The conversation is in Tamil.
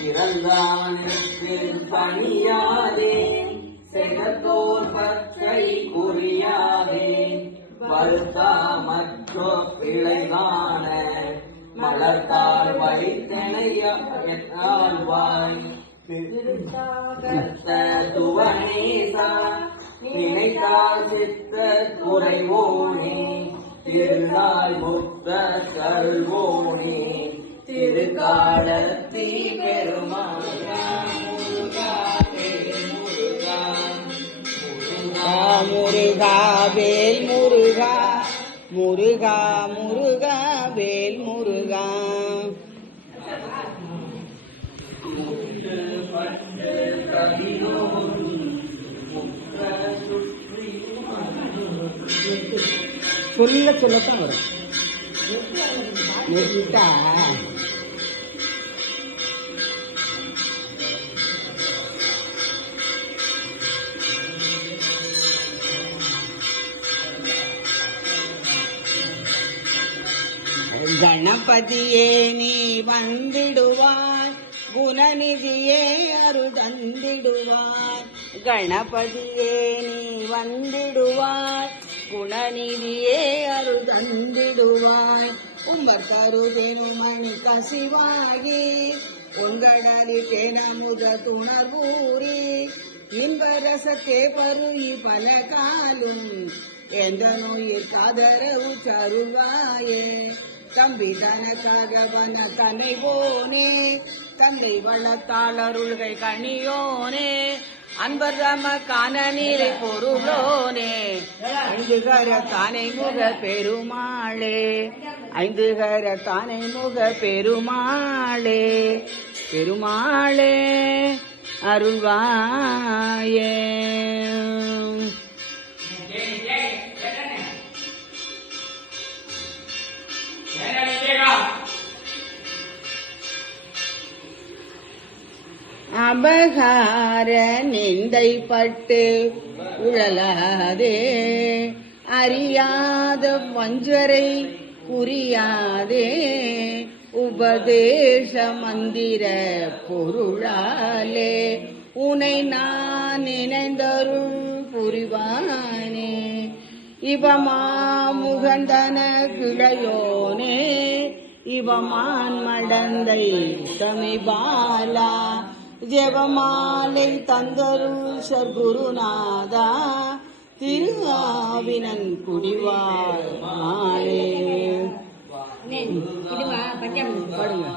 பிறந்தானுக்கு பணியாதே செகத்தோர் பற்றை குறியாதே வருத்தா மற்றோ பிழைதான மலர்த்தால் வைத்தனையாழ்வாய் துவனேசா நினைத்தால் சித்த குறைவோனே திருநாள் முத்த கருள்வோனே திருக்காலத்தீ முருகா வேல் முருகா முருகா முருகா வேல் முருகா. சொல்லத்தான் வரும் கணபதியே நீ வந்திடுவாய் குணநிதியே அருள் தந்திடுவாய். கணபதியே நீ வந்திடுவாய் குணநிதியே அருள் தந்திடுவாய். உம்பர் தருதெனுமணி கசிவாகி உங்கடலி தேனமுத துணர்வூரி இன்பரசத்தே பருகி பல காலும் எந்த நோயிற் காதரவு தருவாயே. தம்பி தனக்காகவன தனைவோனே தந்தை வளத்தால் அருள்கை கணியோனே அன்பர் தமக்கான நீரை பொருளோனே ஐந்துகர தானை முக பெருமாளே ஐந்துகர தானை முக பெருமாளே பெருமாளே அருள்வாயே. அபகார நிந்தை பட்டு உழலாதே அறியாத வஞ்சரை புரியாதே உபதேச மந்திர பொருளாலே உனை நான் நினைந்தருள் புரிவானே. இவமா முகந்தன கிளையோனே இவமான் மடந்தை தமிபாலா ஜெபமாலை தந்தருள் சர்க்குருநாதா திரு ஆவினன் குடிவாய் மாலே. பாடுங்க.